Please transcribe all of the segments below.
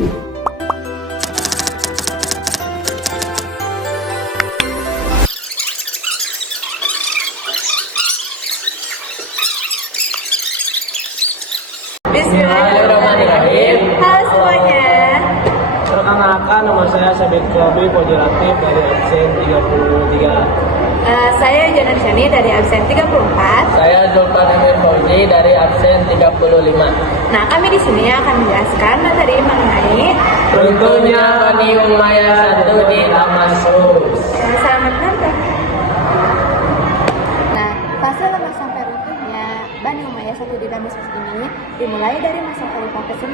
Bismillahirrahmanirrahim. Halo semuanya. Perkenalkan, nama saya Sabit Klobi Pojelatif dari absen 33. Saya Jonan Shani dari absen 34. Saya Zulfan Emir Fauzi dari absen 35. Nah, kami di sini akan menjelaskan materi mengenai Runtuhnya Bani Umayyah I di Damaskus. selamat menonton. Nah, fase lemah sampai runtuhnya Bani Umayyah I di Damaskus ini dimulai dari masa Khalifah ke-9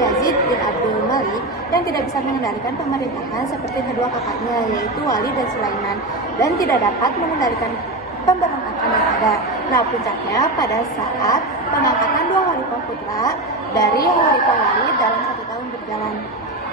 Yazid bin Abdul Malik yang tidak bisa mengendalikan pemerintahan seperti kedua kakaknya yaitu Walid dan Sulaiman dan tidak dapat mengendalikan pemberontakan yang ada. Nah, puncaknya pada saat pengangkatan dua khalifah putra dari Khalifah Walid dalam 1 tahun berjalan.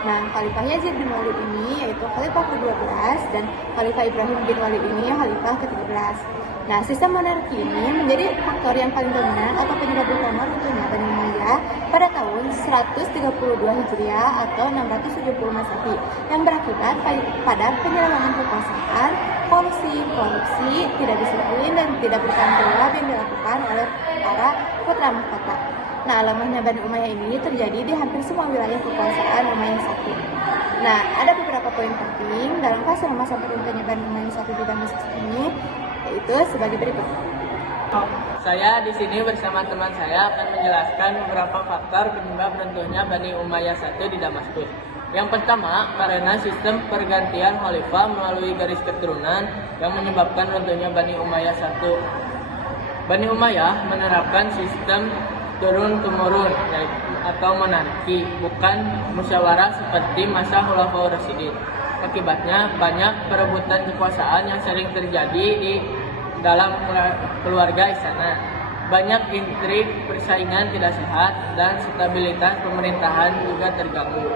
Nah, Khalifah Yazid bin Walid ini yaitu Khalifah ke-12 dan Khalifah Ibrahim bin Walid ini Khalifah ke-13. Nah, sistem monarki ini menjadi faktor yang paling dominan atau penyebab utama runtuhnya Bani Umayyah pada tahun 132 Hijriah atau 670 Masehi yang berakibat pada penyelewengan kekuasaan, korupsi, tidak disiplin dan tidak bertanggung jawab yang dilakukan oleh para putra mahkota. Nah, lemahnya Bani Umayyah ini terjadi di hampir semua wilayah kekuasaan Umayyah I. Nah, ada beberapa poin penting dalam fase masa runtuhnya Bani Umayyah I di Damaskus ini, yaitu sebagai berikut. Saya di sini bersama teman saya akan menjelaskan beberapa faktor penyebab runtuhnya Bani Umayyah I di Damaskus. Yang pertama, karena sistem pergantian khalifah melalui garis keturunan yang menyebabkan runtuhnya Bani Umayyah I. Bani Umayyah menerapkan sistem turun-temurun atau monarki, bukan musyawarah seperti masa Khulafaur Rasyidin. Akibatnya banyak perebutan kekuasaan yang sering terjadi di dalam keluarga istana. Banyak intrik, persaingan tidak sehat, dan stabilitas pemerintahan juga terganggu.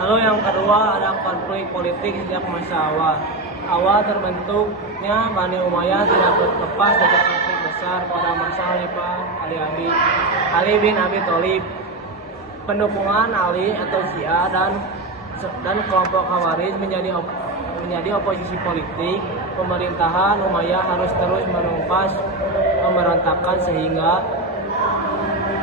Lalu yang kedua ada konflik politik sejak masa awal. Awal terbentuknya Bani Umayyah tidak lepas dari konflik besar pada masa Khalifah Ali bin Abi Thalib. Pendukungan Ali atau Syiah dan kelompok Khawarij menjadi oposisi politik. Pemerintahan Umayyah harus terus menumpas pemberontakan sehingga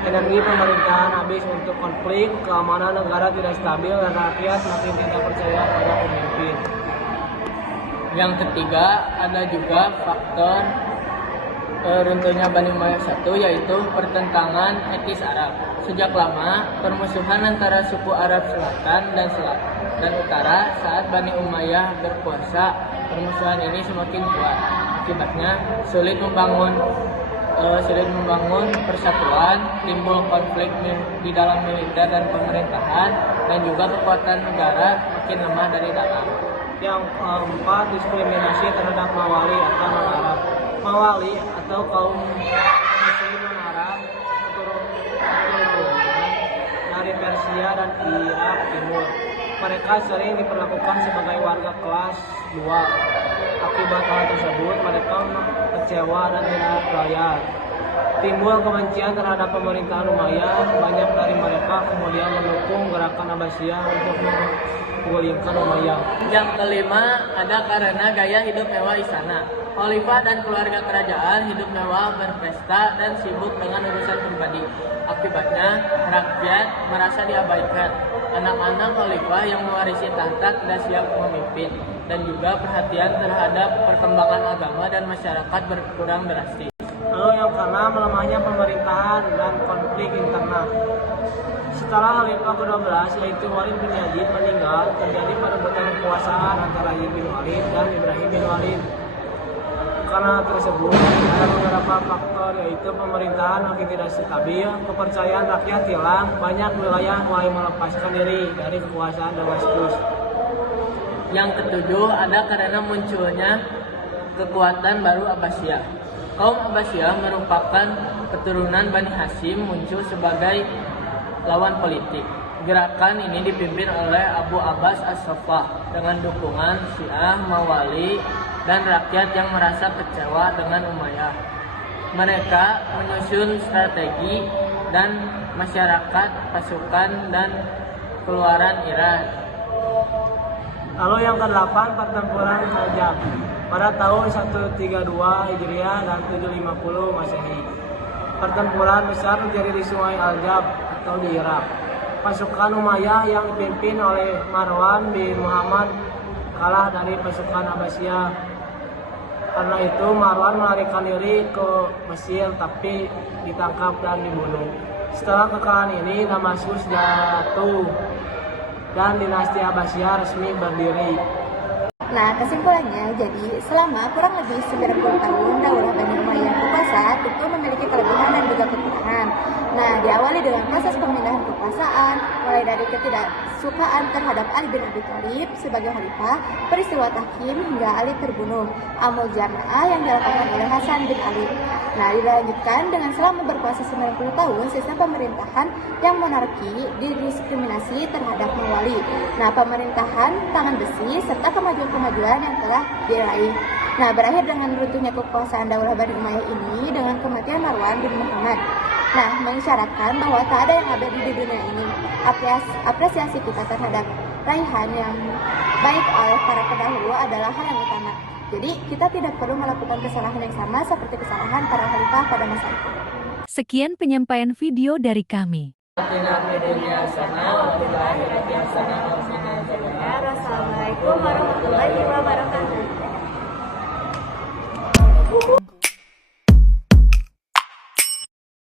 energi pemerintahan habis untuk konflik, keamanan negara tidak stabil dan rakyat makin tidak percaya pada pemimpin. Yang ketiga, ada juga faktor runtuhnya Bani Umayyah I yaitu pertentangan etnis Arab. Sejak lama, permusuhan antara suku Arab Selatan dan Utara saat Bani Umayyah berkuasa, permusuhan ini semakin kuat. Akibatnya sulit membangun persatuan, timbul konflik di dalam militer dan pemerintahan, dan juga kekuatan negara makin lemah dari dalam. Yang keempat, diskriminasi terhadap Mawali atau non-Arab. Mawali atau kaum Muslim non-Arab keturunan dari Persia dan Irak Timur. Mereka sering diperlakukan sebagai warga kelas 2. Akibat hal tersebut, mereka kecewa dan tidak loyal. Timbul kebencian terhadap pemerintahan Umayyah. Banyak dari mereka kemudian mendukung gerakan Abbasiyah untuk menggulingkan Umayyah. Yang kelima, ada karena gaya hidup mewah istana. Khalifah dan keluarga kerajaan hidup mewah, berpesta, dan sibuk dengan urusan pribadi. Akibatnya, rakyat merasa diabaikan. Anak-anak khalifah yang mewarisi tahta tidak siap memimpin, dan juga perhatian terhadap perkembangan agama dan masyarakat berkurang drastis. Lalu yang keenam, melemahnya pemerintahan dan konflik internal. Setelah Khalifah ke-12 yaitu Walid bin Yazid meninggal, terjadi perebutan kekuasaan antara Yazid bin Walid dan Ibrahim bin Walid. Karena tersebut, ada beberapa faktor yaitu pemerintahan makin tidak stabil, kepercayaan rakyat hilang, banyak wilayah mulai melepaskan diri dari kekuasaan Damaskus. Yang ketujuh, ada karena munculnya kekuatan baru Abbasiyah. Kaum Abbasiyah merupakan keturunan Bani Hashim muncul sebagai lawan politik. Gerakan ini dipimpin oleh Abu Abbas As-Saffah dengan dukungan Syiah, Mawali, dan rakyat yang merasa kecewa dengan Umayyah. Mereka menyusun strategi dan masyarakat, pasukan, dan keluaran Iran. Lalu yang ke-8, pertempuran Aljab pada tahun 132 Hijriah dan 750 Masehi. Pertempuran besar terjadi di Sungai Aljab atau di Irak. Pasukan Umayyah yang dipimpin oleh Marwan bin Muhammad kalah dari pasukan Abbasiyah. Karena itu Marwan melarikan diri ke Mesir tapi ditangkap dan dibunuh. Setelah kekalahan ini Damaskus jatuh dan dinasti Abbasiyah resmi berdiri. Nah, kesimpulannya, jadi selama kurang lebih 90 tahun Daulah Bani Umayyah berkuasa tentu memiliki kelebihan dan juga kekurangan. Nah, diawali dengan proses pemindahan kekuasaan, mulai dari ketidaksukaan terhadap Ali bin Abi Thalib sebagai khalifah, peristiwa tahkim hingga Ali terbunuh, Amul Jama'ah yang dilakukan oleh Hasan bin Ali. Nah, dilanjutkan dengan selama berkuasa 90 tahun sistem pemerintahan yang monarki didiskriminasi terhadap mewali. Nah, pemerintahan tangan besi serta kemajuan yang telah diraih. Nah, berakhir dengan runtuhnya kekuasaan Daulah Bani Umayyah ini dengan kematian Marwan bin Muhammad. Nah, mengisyaratkan bahwa tak ada yang abadi di dunia ini. Apresiasi kita terhadap raihan yang baik oleh para pendahulu adalah hal yang utama. Jadi, kita tidak perlu melakukan kesalahan yang sama seperti kesalahan para khalifah pada masa itu. Sekian penyampaian video dari kami. Atina fid dunya hasanah